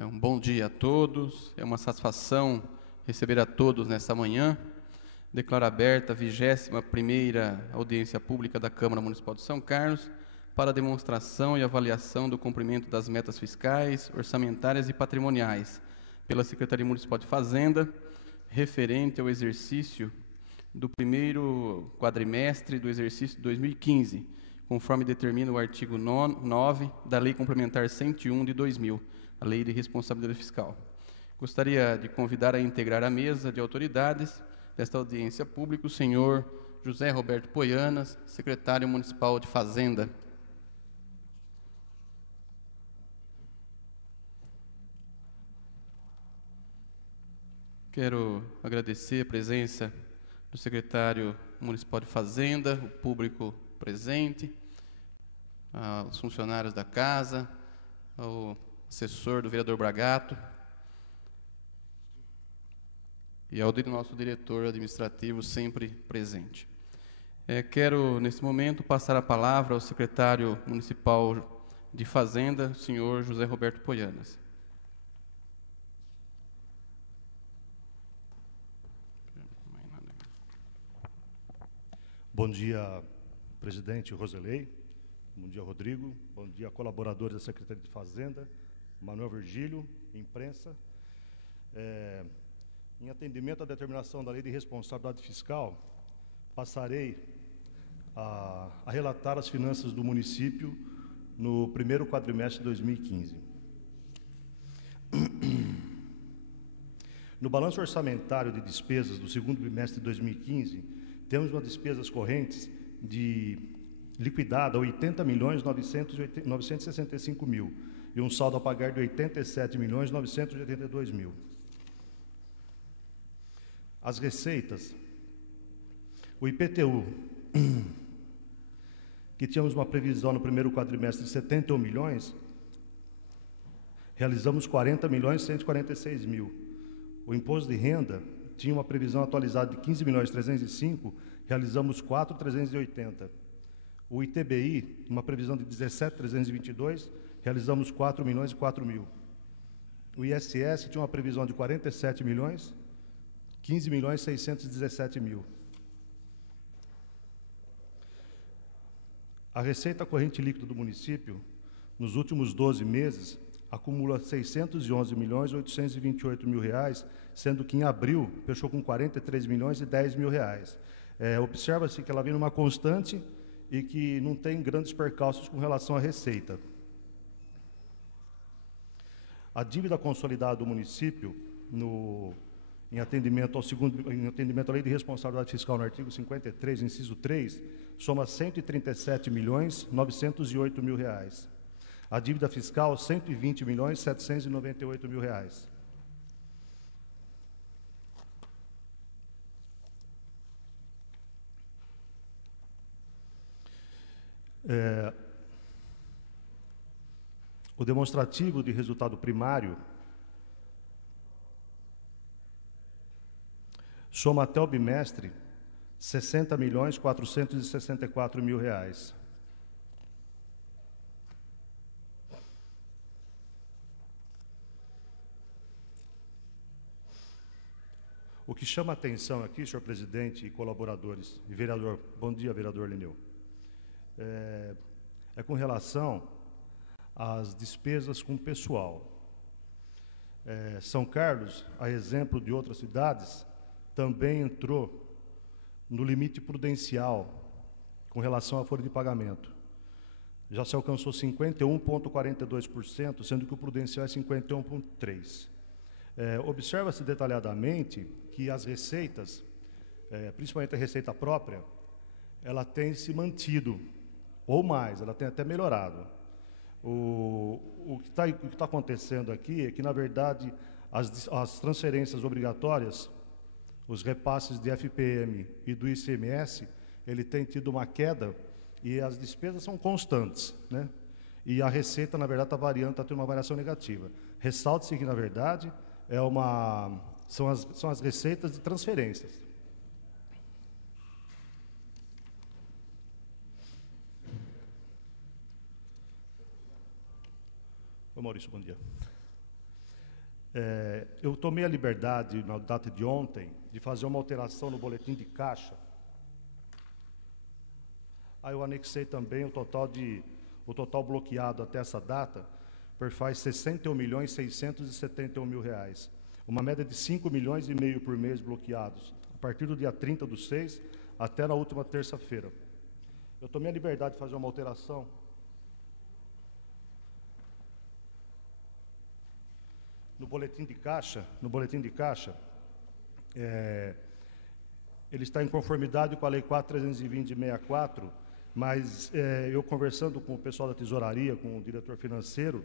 Um bom dia a todos, é uma satisfação receber a todos nesta manhã. Declaro aberta a 21ª audiência pública da Câmara Municipal de São Carlos para demonstração e avaliação do cumprimento das metas fiscais, orçamentárias e patrimoniais pela Secretaria Municipal de Fazenda, referente ao exercício do primeiro quadrimestre do exercício 2015, conforme determina o artigo 9 da Lei Complementar 101 de 2000, a Lei de Responsabilidade Fiscal. Gostaria de convidar a integrar a mesa de autoridades desta audiência pública o senhor José Roberto Poianas, secretário municipal de Fazenda. Quero agradecer a presença do secretário municipal de Fazenda, o público presente, aos funcionários da casa, ao assessor do vereador Bragato e ao nosso diretor administrativo sempre presente. Quero, nesse momento, passar a palavra ao secretário municipal de Fazenda, o senhor José Roberto Poianas. Bom dia, presidente Roselei. Bom dia, Rodrigo. Bom dia, colaboradores da Secretaria de Fazenda, Manuel Virgílio, imprensa. Em atendimento à determinação da Lei de Responsabilidade Fiscal, passarei a relatar as finanças do município no primeiro quadrimestre de 2015. No balanço orçamentário de despesas do segundo bimestre de 2015, temos umas despesas correntes de liquidada 80.965.000 e um saldo a pagar de 87.982.000. As receitas, o IPTU, que tínhamos uma previsão no primeiro quadrimestre de 71 milhões, realizamos 40.146.000. O imposto de renda tinha uma previsão atualizada de 15.305.000, realizamos 4.380. O ITBI, uma previsão de 17.322, realizamos 4.004.000. O ISS tinha uma previsão de 47 milhões, 15.617.000. A receita corrente líquida do município, nos últimos 12 meses, acumula 611.828.000 reais, sendo que em abril fechou com 43.010.000 reais. Observa-se que ela vem numa constante e que não tem grandes percalços com relação à receita. A dívida consolidada do município, em atendimento à Lei de Responsabilidade Fiscal, no artigo 53, inciso 3, soma 137.908.000 reais. A dívida fiscal, 120.798.000 reais. O demonstrativo de resultado primário soma até o bimestre 60.464.000 reais. O que chama a atenção aqui, senhor presidente e colaboradores, e vereador, bom dia, vereador Lineu, é com relação às despesas com pessoal. São Carlos, a exemplo de outras cidades, também entrou no limite prudencial com relação à folha de pagamento. Já se alcançou 51,42%, sendo que o prudencial é 51,3%. Observa-se detalhadamente que as receitas, principalmente a receita própria, ela tem se mantido, ou mais, ela tem até melhorado. O que está acontecendo aqui é que, na verdade, as transferências obrigatórias, os repasses de FPM e do ICMS, ele tem tido uma queda e as despesas são constantes, né? E a receita, na verdade, está variando, está tendo uma variação negativa. Ressalte-se que, na verdade, são as receitas de transferências. Ô Maurício, bom dia. Eu tomei a liberdade, na data de ontem, de fazer uma alteração no boletim de caixa. Aí eu anexei também o total bloqueado até essa data, faz R$ 61.671.000. Uma média de 5,5 milhões por mês bloqueados, a partir do dia 30/6 até na última terça-feira. Eu tomei a liberdade de fazer uma alteração no boletim de caixa. Ele está em conformidade com a Lei 4.320 de 64, mas eu conversando com o pessoal da tesouraria, com o diretor financeiro,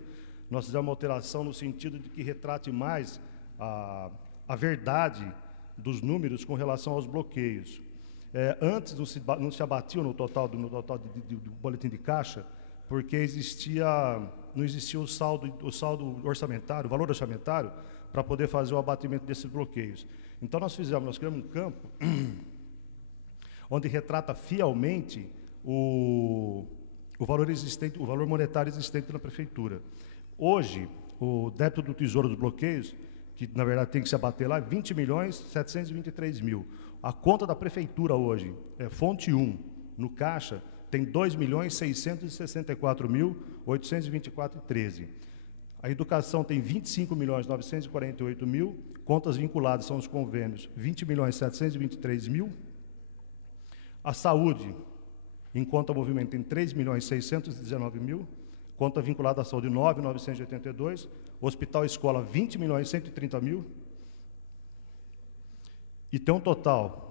nós fizemos uma alteração no sentido de que retrate mais a verdade dos números com relação aos bloqueios. Antes não se abatiam no total do boletim de caixa, porque não existia o saldo orçamentário, o valor orçamentário, para poder fazer o abatimento desses bloqueios. Então nós criamos um campo onde retrata fielmente o valor existente, o valor monetário existente na prefeitura. Hoje, o débito do Tesouro dos bloqueios, que na verdade tem que se abater lá, é 20.723.000. A conta da prefeitura hoje, fonte 1, no caixa, tem 2.664.824,13. A educação tem 25.948.000, contas vinculadas são os convênios, 20.723.000. A saúde, em conta movimento, tem 3.619.000, conta vinculada à saúde 9.982, hospital e escola 20.130.000, e tem um total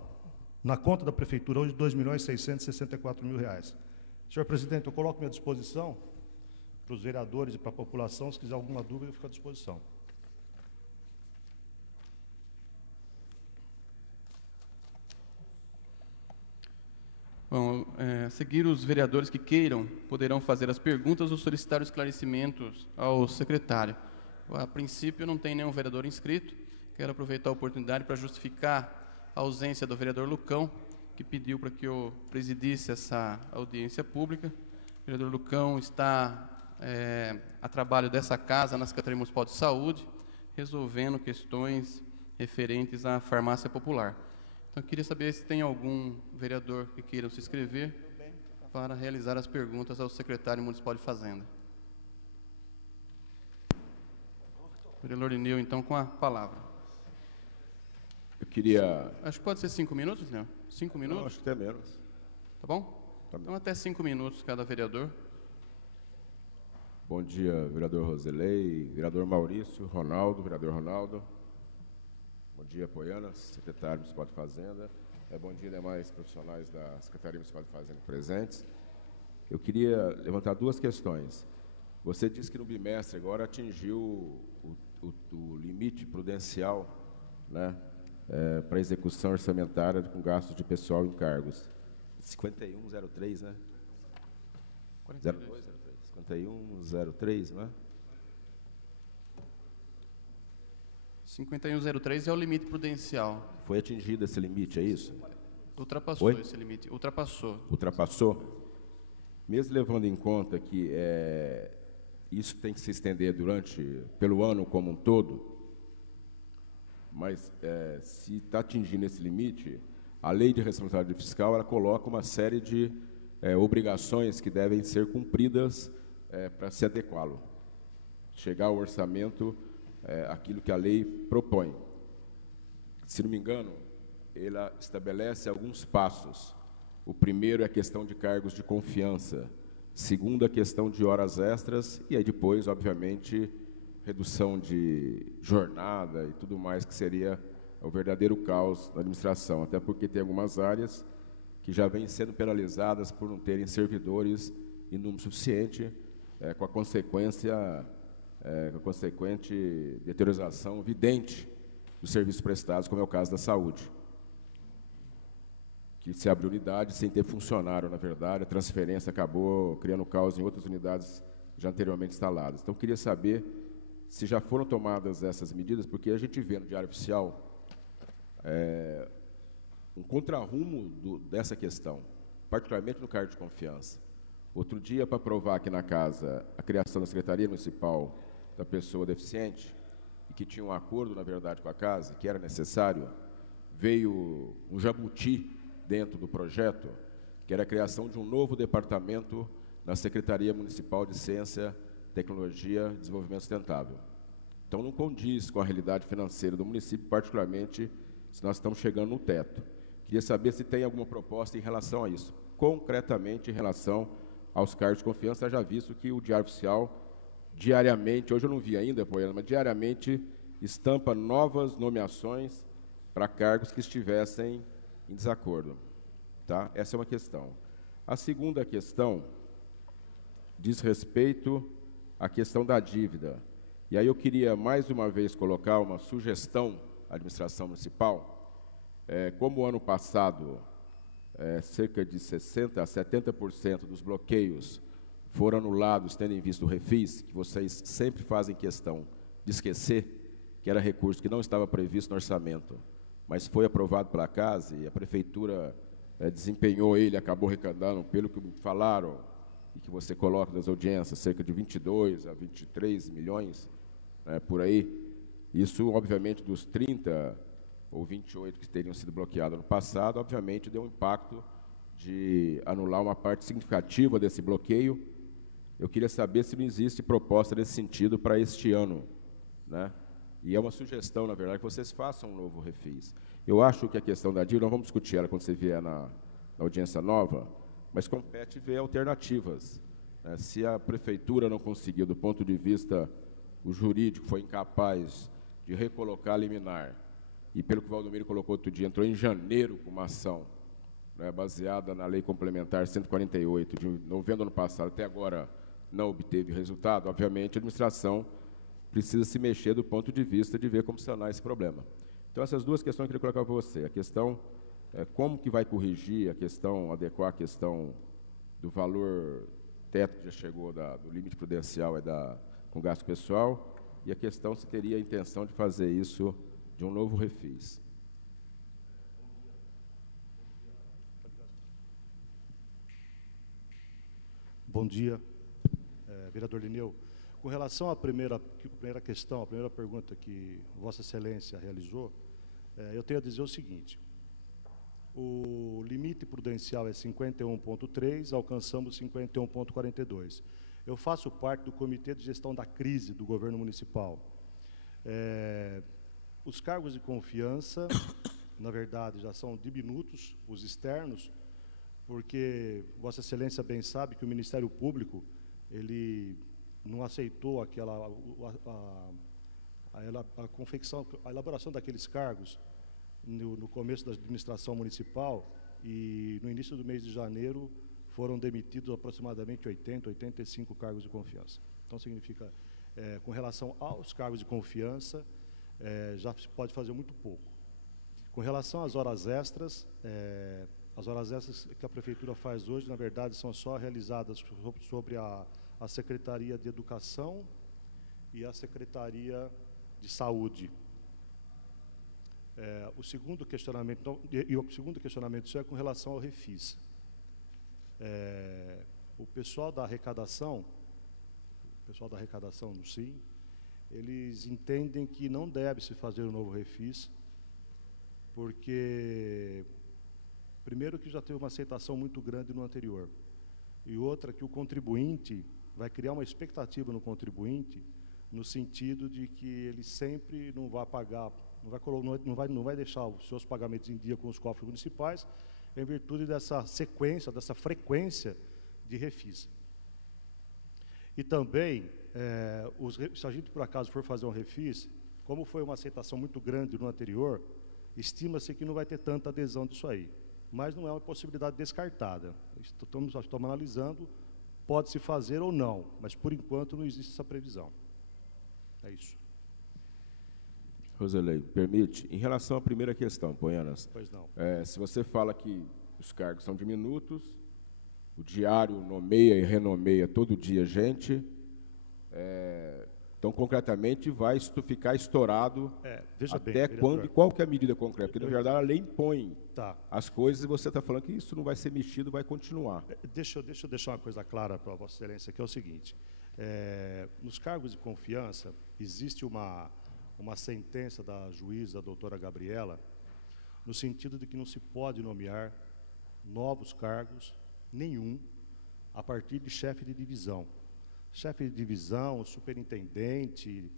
na conta da prefeitura hoje, R$ 2.664.000. Senhor presidente, eu coloco-me à disposição para os vereadores e para a população, se quiser alguma dúvida, eu fico à disposição. Bom, a seguir, os vereadores que queiram poderão fazer as perguntas ou solicitar esclarecimentos ao secretário. A princípio, não tem nenhum vereador inscrito. Quero aproveitar a oportunidade para justificar a ausência do vereador Lucão, que pediu para que eu presidisse essa audiência pública. O vereador Lucão está a trabalho dessa casa na Secretaria Municipal de Saúde, resolvendo questões referentes à farmácia popular. Então, eu queria saber se tem algum vereador que queira se inscrever para realizar as perguntas ao secretário municipal de Fazenda. Vereador Lineu, então, com a palavra. Eu queria... Acho que pode ser 5 minutos, Lineu? 5 minutos? Não, acho que até menos. Tá bom? Tá bem. Então, até 5 minutos cada vereador. Bom dia, vereador Roselei, vereador Maurício, vereador Ronaldo. Bom dia, Poiana, secretário municipal de Fazenda. Bom dia, demais profissionais da Secretaria Municipal de Fazenda presentes. Eu queria levantar duas questões. Você disse que no bimestre agora atingiu o limite prudencial, né, para execução orçamentária com gastos de pessoal em cargos. 5103, né? 0203. 5103, não é? 5103 é o limite prudencial. Foi atingido esse limite, é isso? Ultrapassou esse limite. Ultrapassou? Mesmo levando em conta que isso tem que se estender pelo ano como um todo, mas se está atingindo esse limite, a lei de responsabilidade fiscal ela coloca uma série de obrigações que devem ser cumpridas para se adequá-lo. Chegar ao orçamento, aquilo que a lei propõe. Se não me engano, ela estabelece alguns passos. O primeiro é a questão de cargos de confiança. Segundo, a questão de horas extras. E aí depois, obviamente, redução de jornada e tudo mais, que seria o verdadeiro caos na administração. Até porque tem algumas áreas que já vêm sendo penalizadas por não terem servidores em número suficiente, com a consequente deteriorização evidente dos serviços prestados, como é o caso da saúde, que se abriu unidade sem ter funcionário, na verdade, a transferência acabou criando caos em outras unidades já anteriormente instaladas. Então, eu queria saber se já foram tomadas essas medidas, porque a gente vê no Diário Oficial um contrarrumo dessa questão, particularmente no cargo de confiança. Outro dia, para aprovar aqui na casa a criação da Secretaria Municipal da Pessoa Deficiente, e que tinha um acordo, na verdade, com a casa, que era necessário, veio um jabuti dentro do projeto, que era a criação de um novo departamento na Secretaria Municipal de Ciência, Tecnologia e Desenvolvimento Sustentável. Então, não condiz com a realidade financeira do município, particularmente se nós estamos chegando no teto. Queria saber se tem alguma proposta em relação a isso, concretamente em relação aos cargos de confiança, já visto que o Diário Oficial, diariamente, hoje eu não vi ainda, Poiana, mas diariamente estampa novas nomeações para cargos que estivessem em desacordo. Tá? Essa é uma questão. A segunda questão diz respeito à questão da dívida. E aí eu queria, mais uma vez, colocar uma sugestão à administração municipal. Como o ano passado, cerca de 60% a 70% dos bloqueios foram anulados, tendo em vista o refis, que vocês sempre fazem questão de esquecer, que era recurso que não estava previsto no orçamento, mas foi aprovado pela casa e a prefeitura desempenhou ele, acabou arrecadando, pelo que me falaram, e que você coloca nas audiências, cerca de 22 a 23 milhões, por aí. Isso, obviamente, dos 30 ou 28 que teriam sido bloqueados no passado, obviamente, deu um impacto de anular uma parte significativa desse bloqueio. Eu queria saber se não existe proposta nesse sentido para este ano, né? E é uma sugestão, na verdade, que vocês façam um novo refis. Eu acho que a questão da dívida, nós vamos discutir ela quando você vier na audiência nova, mas compete ver alternativas, né? Se a prefeitura não conseguiu, do ponto de vista o jurídico, foi incapaz de recolocar a liminar, e pelo que o Valdomiro colocou outro dia, entrou em janeiro com uma ação, né, baseada na Lei Complementar 148, de novembro do ano passado, até agora não obteve resultado, obviamente a administração precisa se mexer do ponto de vista de ver como sanar esse problema. Então, essas duas questões que eu queria colocar para você. A questão como que vai corrigir a questão, adequar a questão do valor teto que já chegou do limite prudencial com gasto pessoal, e a questão se teria a intenção de fazer isso de um novo refis. Bom dia, vereador Lineu. Com relação à primeira questão, a primeira pergunta que Vossa Excelência realizou, eu tenho a dizer o seguinte: o limite prudencial é 51,3, alcançamos 51,42. Eu faço parte do Comitê de Gestão da Crise do Governo Municipal. Os cargos de confiança, na verdade, já são diminutos, os externos, porque Vossa Excelência bem sabe que o Ministério Público, ele não aceitou a elaboração daqueles cargos no começo da administração municipal, e no início do mês de janeiro foram demitidos aproximadamente 85 cargos de confiança. Então, significa, com relação aos cargos de confiança, já se pode fazer muito pouco. Com relação às horas extras, as horas extras que a Prefeitura faz hoje, na verdade, são só realizadas sobre a Secretaria de Educação e a Secretaria de Saúde. O segundo questionamento, isso é com relação ao refis. O pessoal da arrecadação no SIM, eles entendem que não deve se fazer um novo refis, porque, primeiro, que já teve uma aceitação muito grande no anterior, e outra, que o contribuinte vai criar uma expectativa no contribuinte, no sentido de que ele sempre não vai pagar, não vai deixar os seus pagamentos em dia com os cofres municipais, em virtude dessa sequência, dessa frequência de refis. E também, se a gente por acaso for fazer um refis, como foi uma aceitação muito grande no anterior, estima-se que não vai ter tanta adesão disso aí. Mas não é uma possibilidade descartada. Estamos analisando, pode-se fazer ou não, mas por enquanto não existe essa previsão. É isso. Roselei, permite? Em relação à primeira questão, Poianas. Pois não. Se você fala que os cargos são diminutos, o diário nomeia e renomeia todo dia gente, então, concretamente, vai ficar estourado veja até bem, quando e qual que é a medida concreta? Porque, na verdade, a lei impõe as coisas e você está falando que isso não vai ser mexido, vai continuar. Deixa eu deixar uma coisa clara para Vossa Excelência, que é o seguinte: nos cargos de confiança, existe uma uma sentença da juíza, a doutora Gabriela, no sentido de que não se pode nomear novos cargos, nenhum, a partir de chefe de divisão. Chefe de divisão, superintendente,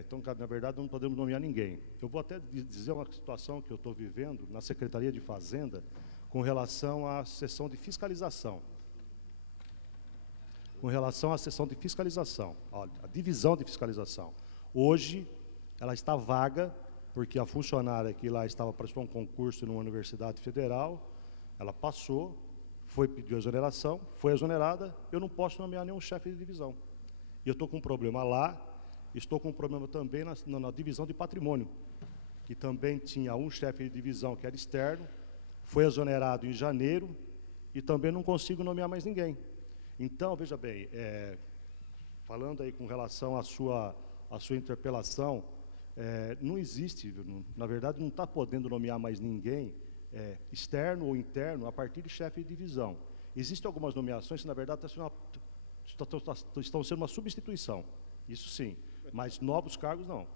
então, na verdade, não podemos nomear ninguém. Eu vou até dizer uma situação que eu estou vivendo na Secretaria de Fazenda com relação à sessão de fiscalização. Com relação à sessão de fiscalização, a divisão de fiscalização. Hoje, ela está vaga, porque a funcionária que lá estava para um concurso numa universidade federal, ela passou, foi pedir exoneração, foi exonerada, eu não posso nomear nenhum chefe de divisão. E eu estou com um problema lá, estou com um problema também na divisão de patrimônio, que também tinha um chefe de divisão que era externo, foi exonerado em janeiro, e também não consigo nomear mais ninguém. Então, veja bem, falando aí com relação à sua interpelação, não existe, na verdade, não está podendo nomear mais ninguém, externo ou interno, a partir de chefe de divisão. Existem algumas nomeações que, na verdade, estão sendo uma substituição, isso sim, mas novos cargos não.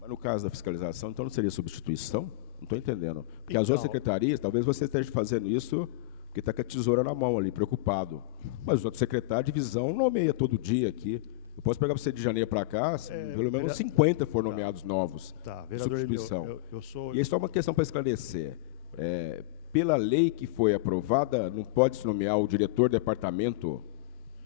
Mas no caso da fiscalização, então não seria substituição? Não estou entendendo. Porque as Então, outras secretarias, talvez você esteja fazendo isso porque está com a tesoura na mão ali, preocupado. Mas os outros secretários de divisão nomeia todo dia aqui. Eu posso pegar você de janeiro para cá, pelo menos 50 foram nomeados novos. Tá, vereador substituição. eu sou... E isso é uma questão para esclarecer. Pela lei que foi aprovada, não pode se nomear o diretor do departamento.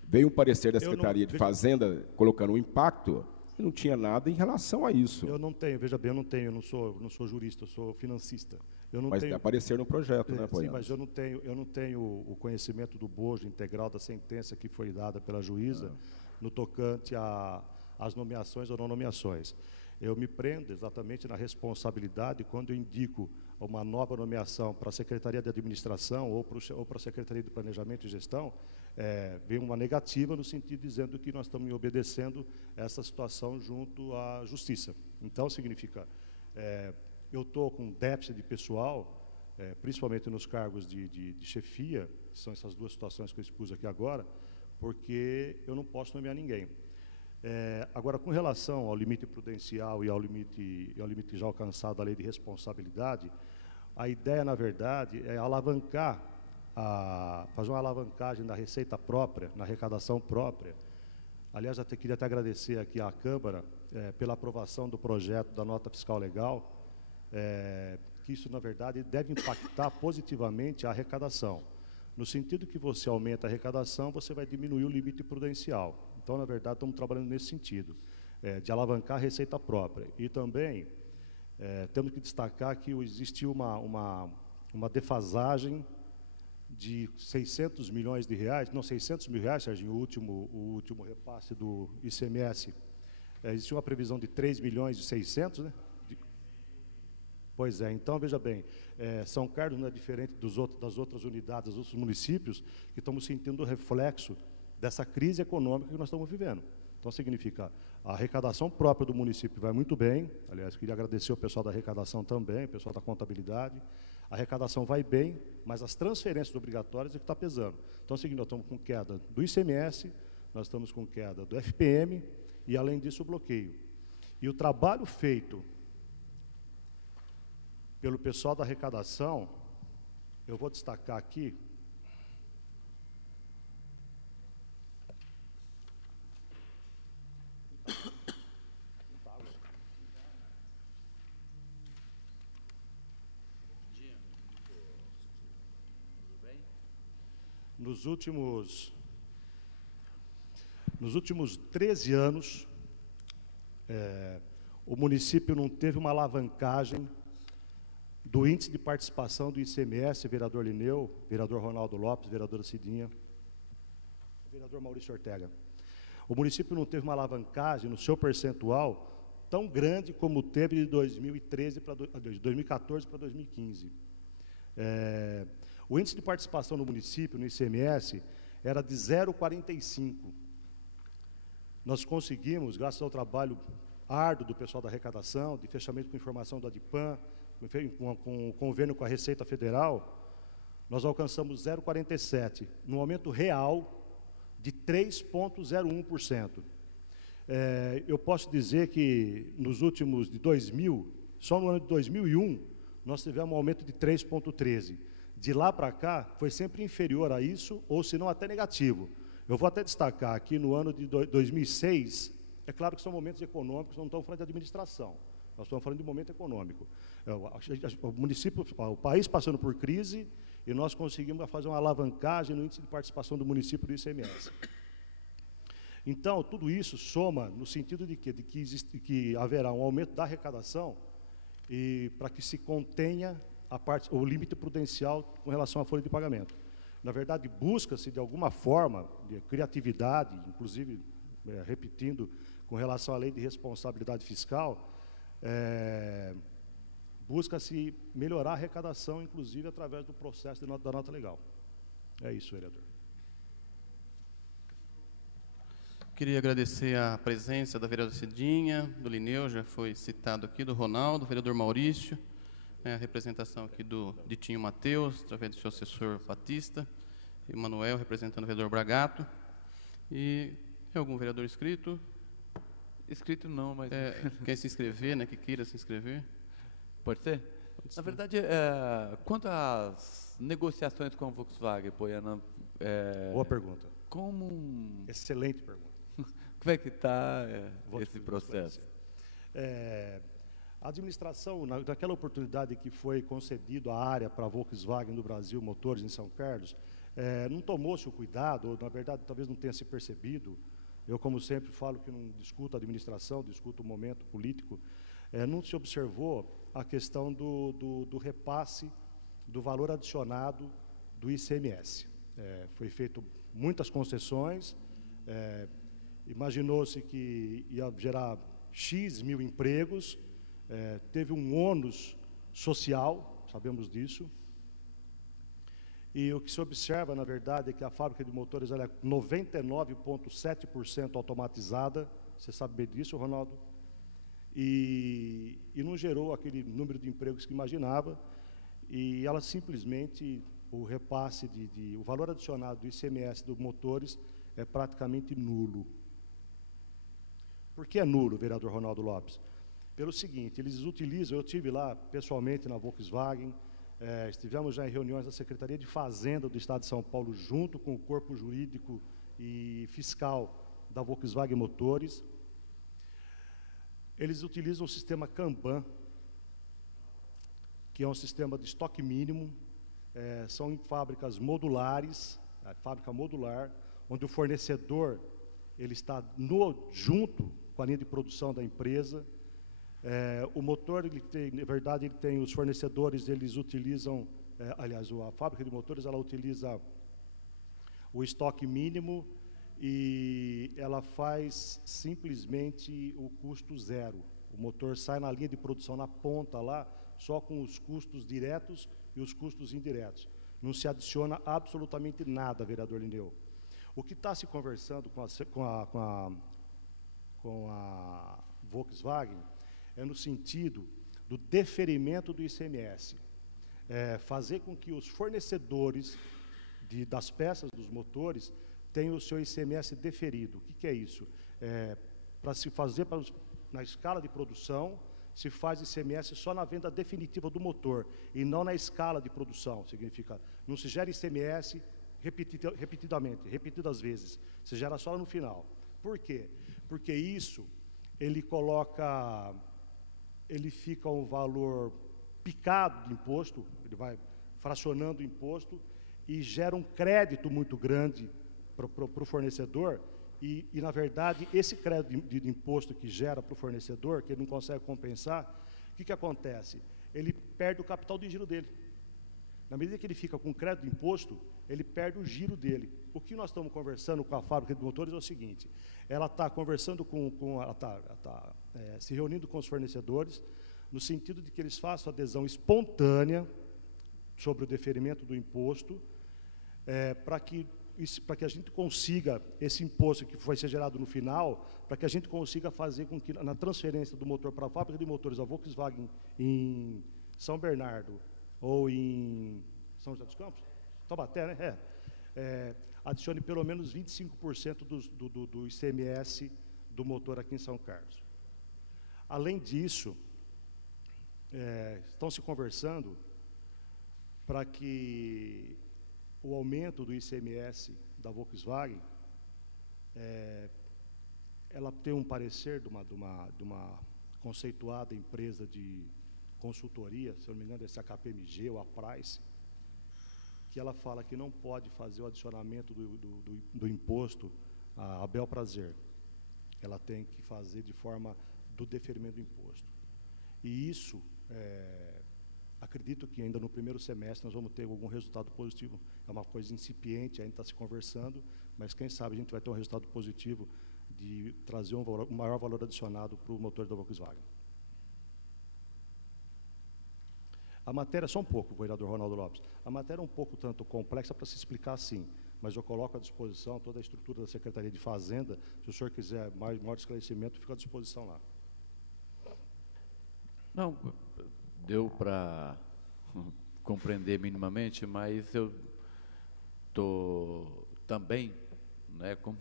Veio um parecer da Secretaria de Fazenda colocando um impacto, e não tinha nada em relação a isso. Eu não tenho, veja bem, eu não sou jurista, eu sou financista. Mas apareceu no projeto, né, Sim, mas eu não tenho o conhecimento do bojo integral da sentença que foi dada pela juíza no tocante às nomeações ou não nomeações. Eu me prendo exatamente na responsabilidade quando eu indico uma nova nomeação para a Secretaria de Administração ou para a Secretaria de Planejamento e Gestão, vem uma negativa no sentido dizendo que nós estamos obedecendo essa situação junto à Justiça. Então, significa, eu estou com déficit de pessoal, principalmente nos cargos de chefia, que são essas duas situações que eu expus aqui agora, porque eu não posso nomear ninguém. Agora, com relação ao limite prudencial e ao limite já alcançado da lei de responsabilidade, a ideia, na verdade, é alavancar, fazer uma alavancagem da receita própria, na arrecadação própria. Aliás, até queria agradecer aqui à Câmara pela aprovação do projeto da nota fiscal legal, que isso, na verdade, deve impactar positivamente a arrecadação. No sentido que você aumenta a arrecadação, você vai diminuir o limite prudencial. Então, na verdade, estamos trabalhando nesse sentido, de alavancar a receita própria. E também temos que destacar que existiu uma defasagem de 600 milhões de reais, não, 600 mil reais, Serginho, o último repasse do ICMS. Existiu uma previsão de 3 milhões e 600, né? Pois é, então, veja bem, São Carlos não é diferente das outras unidades, dos outros municípios, que estamos sentindo o reflexo dessa crise econômica que nós estamos vivendo. Então, significa, a arrecadação própria do município vai muito bem, aliás, queria agradecer o pessoal da arrecadação também, o pessoal da contabilidade, a arrecadação vai bem, mas as transferências obrigatórias é que está pesando. Então, seguinte, nós estamos com queda do ICMS, nós estamos com queda do FPM, e, além disso, o bloqueio. E o trabalho feito pelo pessoal da arrecadação, eu vou destacar aqui, nos últimos 13 anos, o município não teve uma alavancagem do índice de participação do ICMS, vereador Lineu, vereador Ronaldo Lopes, vereadora Cidinha, vereador Maurício Ortega. O município não teve uma alavancagem no seu percentual tão grande como teve de 2014 para 2015. O índice de participação do município no ICMS era de 0,45. Nós conseguimos, graças ao trabalho árduo do pessoal da arrecadação, de fechamento com informação do ADIPAN, com convênio com a Receita Federal, nós alcançamos 0,47, num aumento real de 3,01%. Eu posso dizer que nos últimos de 2000, só no ano de 2001, nós tivemos um aumento de 3,13. De lá para cá, foi sempre inferior a isso, ou se não até negativo. Eu vou até destacar aqui no ano de 2006, é claro que são momentos econômicos, não estamos falando de administração, nós estamos falando de momento econômico. O município, o país passando por crise, e nós conseguimos fazer uma alavancagem no índice de participação do município do ICMS. Então, tudo isso soma no sentido de que haverá um aumento da arrecadação e para que se contenha o limite prudencial com relação à folha de pagamento. Na verdade, busca-se, de alguma forma, de criatividade, inclusive, repetindo, com relação à lei de responsabilidade fiscal, busca-se melhorar a arrecadação, inclusive, através do processo da nota legal. É isso, vereador. Queria agradecer a presença da vereadora Cidinha, do Lineu, já foi citado aqui, do Ronaldo, do vereador Maurício, a representação aqui do Ditinho Mateus, através do seu assessor Batista, e Manuel, representando o vereador Bragato. E tem algum vereador inscrito? Inscrito não, mas... Quer se inscrever, né? Que queira se inscrever? Pode ser? Pode ser. Na verdade, quanto às negociações com a Volkswagen, Poiana... Boa pergunta. Como... Excelente pergunta. Como é que está esse processo? A administração, naquela oportunidade que foi concedido a área para a Volkswagen no Brasil, Motores em São Carlos, não tomou-se o cuidado, ou na verdade talvez não tenha se percebido, eu como sempre falo que não discuto a administração, discuto o momento político, não se observou a questão do repasse do valor adicionado do ICMS. Foi feito muitas concessões, imaginou-se que ia gerar X mil empregos, teve um ônus social, sabemos disso, e o que se observa, na verdade, é que a fábrica de motores ela é 99,7% automatizada, você sabe bem disso, Ronaldo, e não gerou aquele número de empregos que imaginava, e ela simplesmente, o repasse, o valor adicionado do ICMS dos motores é praticamente nulo. Por que é nulo, vereador Ronaldo Lopes? Pelo seguinte, eles utilizam, eu estive lá pessoalmente na Volkswagen, estivemos já em reuniões da Secretaria de Fazenda do Estado de São Paulo, junto com o corpo jurídico e fiscal da Volkswagen Motores. Eles utilizam o sistema Kanban, que é um sistema de estoque mínimo, são em fábricas modulares, fábrica modular, onde o fornecedor ele está junto com a linha de produção da empresa. O motor, na verdade, ele tem os fornecedores, eles utilizam, aliás, a fábrica de motores, ela utiliza o estoque mínimo e ela faz simplesmente o custo zero. O motor sai na linha de produção, na ponta lá, só com os custos diretos e os custos indiretos. Não se adiciona absolutamente nada, vereador Lineu. O que está se conversando com a Volkswagen é no sentido do deferimento do ICMS. Fazer com que os fornecedores das peças dos motores tenham o seu ICMS deferido. O que é isso? Para se fazer na escala de produção, se faz ICMS só na venda definitiva do motor e não na escala de produção. Significa, não se gera ICMS repetidas vezes, se gera só no final. Por quê? Porque isso, ele fica um valor picado de imposto, ele vai fracionando o imposto e gera um crédito muito grande para o fornecedor e, na verdade, esse crédito de imposto que gera para o fornecedor, que ele não consegue compensar, o que acontece? Ele perde o capital de giro dele. Na medida que ele fica com crédito de imposto, ele perde o giro dele. O que nós estamos conversando com a fábrica de motores é o seguinte, ela está conversando ela está se reunindo com os fornecedores, no sentido de que eles façam adesão espontânea sobre o deferimento do imposto, para que a gente consiga, esse imposto que vai ser gerado no final, para que a gente consiga fazer com que, na transferência do motor para a fábrica de motores, a Volkswagen em São Bernardo, ou em São José dos Campos, Taubaté, né? Adicione pelo menos 25% do ICMS do motor aqui em São Carlos. Além disso, estão se conversando para que o aumento do ICMS da Volkswagen, ela tem um parecer de uma conceituada empresa de consultoria, se não me engano, esse KPMG ou a Price, que ela fala que não pode fazer o adicionamento do imposto a bel prazer. Ela tem que fazer de forma do deferimento do imposto. E isso, acredito que ainda no primeiro semestre nós vamos ter algum resultado positivo. É uma coisa incipiente, ainda está se conversando, mas quem sabe a gente vai ter um resultado positivo de trazer um maior valor adicionado para o motor da Volkswagen. A matéria, só um pouco, vereador Ronaldo Lopes, a matéria é um pouco tanto complexa para se explicar assim, mas eu coloco à disposição toda a estrutura da Secretaria de Fazenda, se o senhor quiser maior esclarecimento, fica à disposição lá. Não, deu para compreender minimamente, mas eu estou também, né, como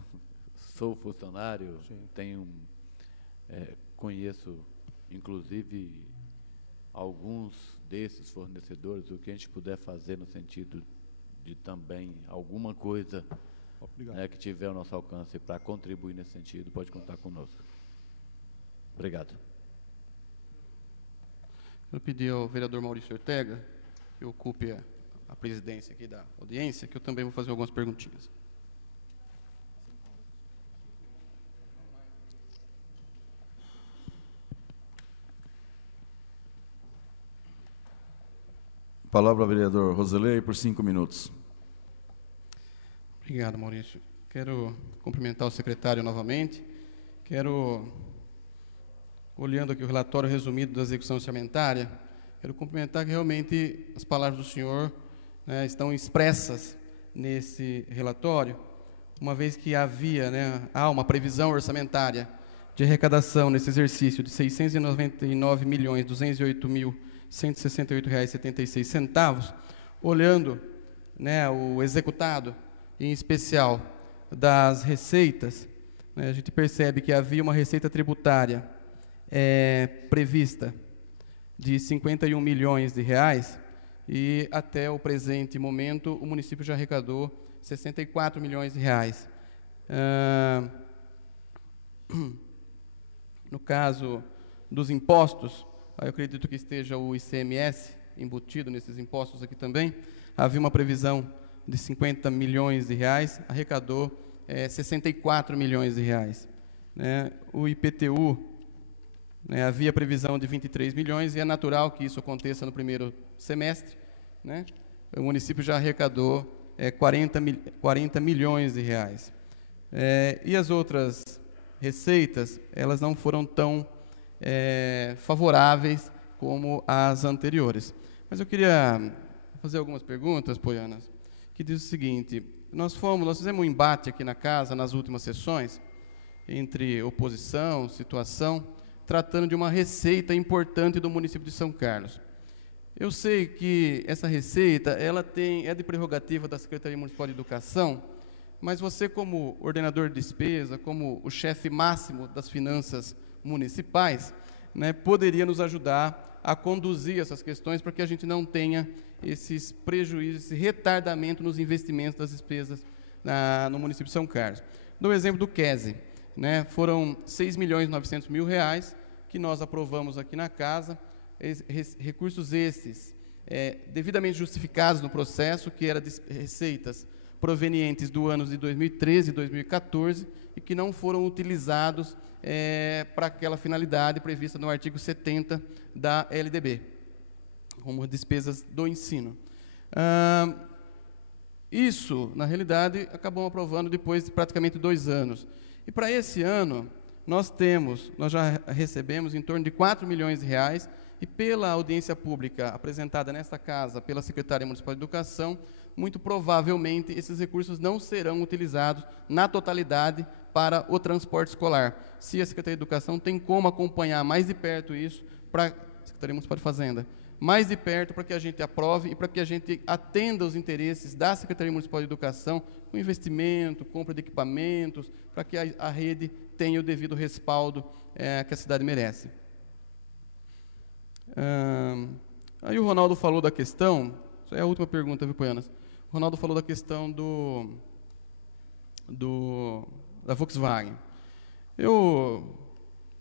sou funcionário, conheço, inclusive, alguns desses fornecedores, o que a gente puder fazer no sentido de também alguma coisa, né, que tiver ao nosso alcance para contribuir nesse sentido, pode contar conosco. Obrigado. Eu pedi ao vereador Maurício Ortega que ocupe a presidência aqui da audiência, que eu também vou fazer algumas perguntinhas. Palavra ao vereador Roselei por 5 minutos. Obrigado, Maurício. Quero cumprimentar o secretário novamente. Olhando aqui o relatório resumido da execução orçamentária, quero cumprimentar que realmente as palavras do senhor, né, estão expressas nesse relatório, uma vez que há uma previsão orçamentária de arrecadação nesse exercício de R$ 699.208.168,76 R$ olhando, né, o executado, em especial das receitas, né, a gente percebe que havia uma receita tributária prevista de R$ 51 milhões e até o presente momento o município já arrecadou R$ 64 milhões. No caso dos impostos, eu acredito que esteja o ICMS embutido nesses impostos aqui também. Havia uma previsão de R$ 50 milhões, arrecadou R$ 64 milhões. Né? O IPTU, né, havia previsão de 23 milhões e é natural que isso aconteça no primeiro semestre. Né? O município já arrecadou 40 milhões de reais. E as outras receitas, elas não foram tão favoráveis como as anteriores. Mas eu queria fazer algumas perguntas, Poianas, que diz o seguinte: nós fizemos um embate aqui na casa nas últimas sessões entre oposição, situação, tratando de uma receita importante do município de São Carlos. Eu sei que essa receita é de prerrogativa da Secretaria Municipal de Educação, mas você, como ordenador de despesa, como o chefe máximo das finanças municipais, né, poderia nos ajudar a conduzir essas questões para que a gente não tenha esses prejuízos, esse retardamento nos investimentos das despesas no município de São Carlos. Dou o exemplo do QESE. Né, foram R$ 6.900.000 que nós aprovamos aqui na casa, recursos esses devidamente justificados no processo, que eram de receitas provenientes do ano de 2013 e 2014 e que não foram utilizados para aquela finalidade prevista no artigo 70 da LDB, como despesas do ensino. Isso, na realidade, acabamos aprovando depois de praticamente 2 anos. E para esse ano, nós já recebemos em torno de R$ 4 milhões, e pela audiência pública apresentada nesta casa pela Secretaria Municipal de Educação, muito provavelmente esses recursos não serão utilizados na totalidade para o transporte escolar. Se a Secretaria de Educação tem como acompanhar mais de perto isso, para a Secretaria Municipal de Fazenda, mais de perto para que a gente aprove e para que a gente atenda os interesses da Secretaria Municipal de Educação, com investimento, compra de equipamentos, para que a rede tenha o devido respaldo que a cidade merece. Aí o Ronaldo falou da questão, isso é a última pergunta, viu, Poianas? O Ronaldo falou da questão da Volkswagen.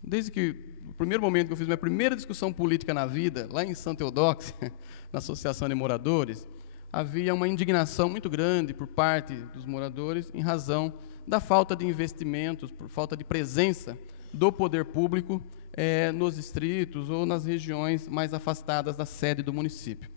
Desde que o primeiro momento que eu fiz minha primeira discussão política na vida, lá em Santa Eudóxia, na Associação de Moradores, havia uma indignação muito grande por parte dos moradores em razão da falta de investimentos, por falta de presença do poder público nos distritos ou nas regiões mais afastadas da sede do município.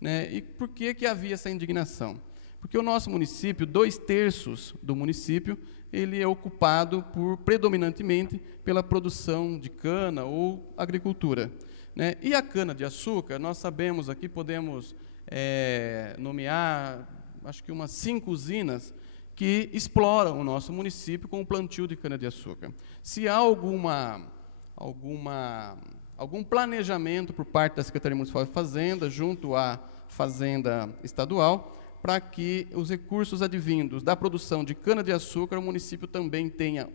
Né? E por que havia essa indignação? Porque o nosso município, 2/3 do município, ele é ocupado predominantemente pela produção de cana ou agricultura. Né? E a cana-de-açúcar, nós sabemos aqui, podemos nomear, acho que umas 5 usinas que exploram o nosso município com o plantio de cana-de-açúcar. Se há algum planejamento por parte da Secretaria Municipal de Fazenda, junto à Fazenda Estadual, para que os recursos advindos da produção de cana-de-açúcar, o município também tenha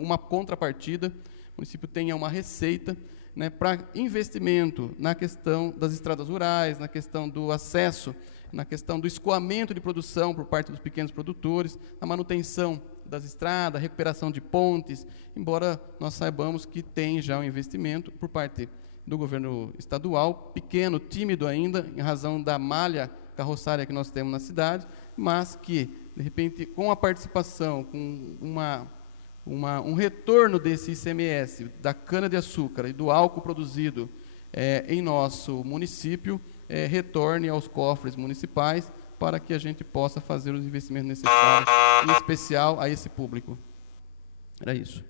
uma contrapartida, o município tenha uma receita, né, para investimento na questão das estradas rurais, na questão do acesso, na questão do escoamento de produção por parte dos pequenos produtores, na manutenção das estradas, recuperação de pontes, embora nós saibamos que tem já um investimento por parte do governo estadual, pequeno, tímido ainda, em razão da malha carroçária que nós temos na cidade, mas que, de repente, com a participação, com um retorno desse ICMS, da cana-de-açúcar e do álcool produzido em nosso município, retorne aos cofres municipais para que a gente possa fazer os investimentos necessários, em especial a esse público. Era isso.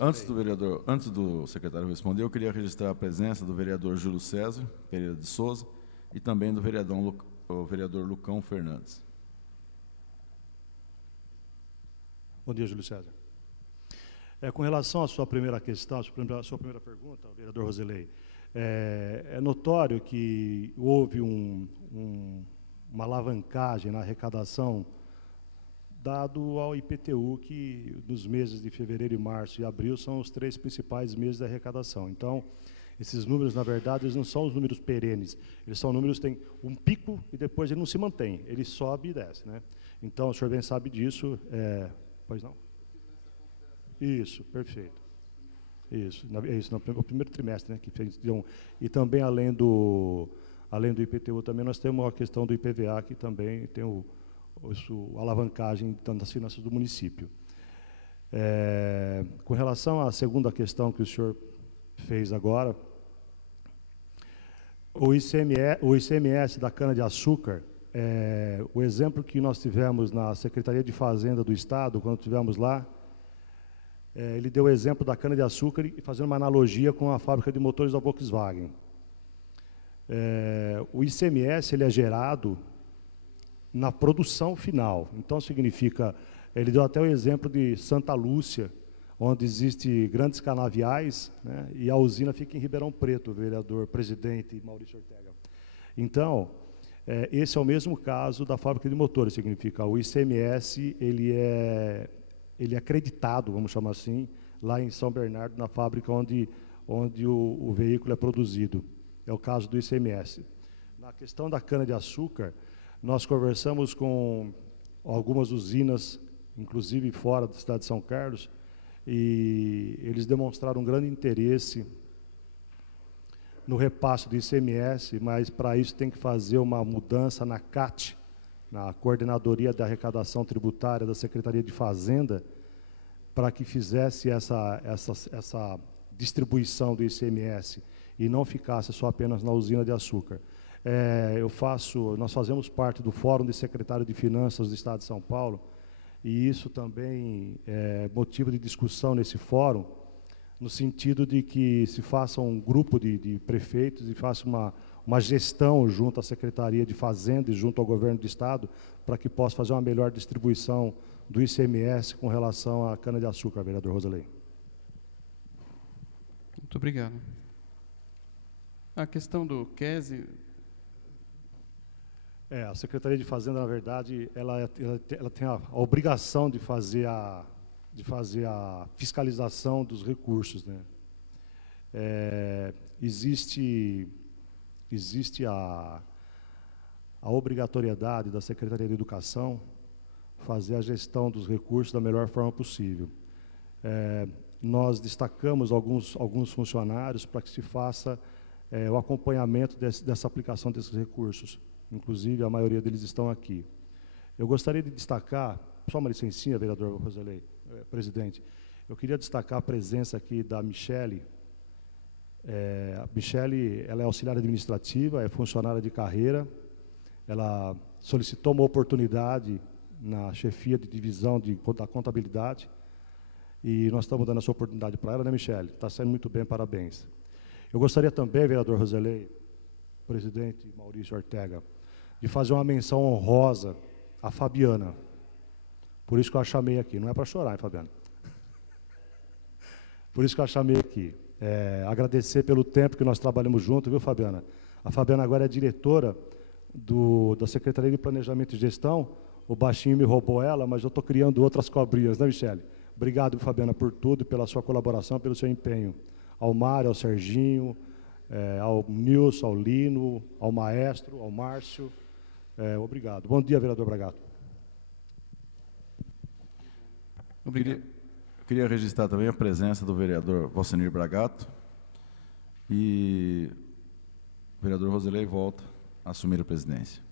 Antes do secretário responder, eu queria registrar a presença do vereador Júlio César Pereira de Souza e também do vereador Lucão Fernandes. Bom dia, Júlio César. Com relação à sua primeira questão, à sua primeira pergunta, vereador Roselei, é notório que houve uma alavancagem na arrecadação dado ao IPTU, que nos meses de fevereiro, março e abril são os 3 principais meses da arrecadação. Então, esses números, na verdade, eles não são os números perenes, eles são números que têm um pico e depois ele não se mantém, ele sobe e desce. Né? Então, o senhor bem sabe disso, pois não? Isso, perfeito. Isso, no primeiro trimestre, né, que fez, e também além do IPTU, também nós temos a questão do IPVA, que também tem a alavancagem das finanças do município. Com relação à segunda questão que o senhor fez agora, o ICMS da cana-de-açúcar, o exemplo que nós tivemos na Secretaria de Fazenda do Estado, quando estivemos lá, ele deu o exemplo da cana-de-açúcar e fazendo uma analogia com a fábrica de motores da Volkswagen. O ICMS ele é gerado na produção final. Então, significa, ele deu até o exemplo de Santa Lúcia, onde existem grandes canaviais, né, e a usina fica em Ribeirão Preto, o vereador presidente Maurício Ortega. Então, esse é o mesmo caso da fábrica de motores, significa, o ICMS, ele é acreditado, vamos chamar assim, lá em São Bernardo, na fábrica onde o veículo é produzido. É o caso do ICMS. Na questão da cana-de-açúcar, nós conversamos com algumas usinas, inclusive fora da cidade de São Carlos, e eles demonstraram um grande interesse no repasse do ICMS, mas para isso tem que fazer uma mudança na CAT, na Coordenadoria da Arrecadação Tributária da Secretaria de Fazenda, para que fizesse essa distribuição do ICMS e não ficasse só apenas na usina de açúcar. Nós fazemos parte do Fórum de Secretário de Finanças do Estado de São Paulo, e isso também é motivo de discussão nesse fórum, no sentido de que se faça um grupo de prefeitos e faça uma gestão junto à Secretaria de Fazenda e junto ao Governo do Estado, para que possa fazer uma melhor distribuição do ICMS com relação à cana-de-açúcar, vereador Roselei. Muito obrigado. A questão do QESE... A Secretaria de Fazenda, na verdade, ela tem a obrigação de fazer a fiscalização dos recursos, né? Existe a obrigatoriedade da Secretaria de Educação fazer a gestão dos recursos da melhor forma possível. Nós destacamos alguns funcionários para que se faça o acompanhamento dessa aplicação desses recursos. Inclusive, a maioria deles estão aqui. Eu gostaria de destacar, só uma licencinha, vereador Roselei, presidente, eu queria destacar a presença aqui da Michele. A Michele, ela é auxiliar administrativa, é funcionária de carreira, ela solicitou uma oportunidade na chefia de divisão da contabilidade, e nós estamos dando essa oportunidade para ela, né, Michele? Está saindo muito bem, parabéns. Eu gostaria também, vereador Roselei, presidente Maurício Ortega, de fazer uma menção honrosa à Fabiana. Por isso que eu a chamei aqui. Não é para chorar, hein, Fabiana? Por isso que eu a chamei aqui. Agradecer pelo tempo que nós trabalhamos juntos, viu, Fabiana? A Fabiana agora é diretora da Secretaria de Planejamento e Gestão. O baixinho me roubou ela, mas eu estou criando outras cobrinhas, né, Michele? Obrigado, Fabiana, por tudo, pela sua colaboração, pelo seu empenho. Ao Mário, ao Serginho, ao Nilson, ao Lino, ao Maestro, ao Márcio. Obrigado. Bom dia, vereador Bragato. Obrigado. Queria registrar também a presença do vereador Valcenir Bragato. E o vereador Roselei volta a assumir a presidência.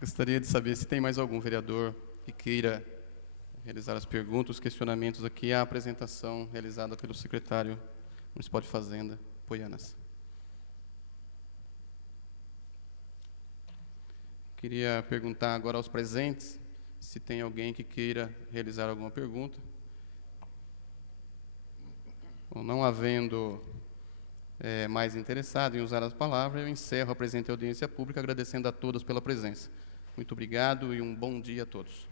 Gostaria de saber se tem mais algum vereador que queira realizar as perguntas, os questionamentos aqui à apresentação realizada pelo secretário municipal de Fazenda, Poianas. Queria perguntar agora aos presentes se tem alguém que queira realizar alguma pergunta. Ou não havendo mais interessado em usar as palavras, eu encerro a presente audiência pública, agradecendo a todos pela presença. Muito obrigado e um bom dia a todos.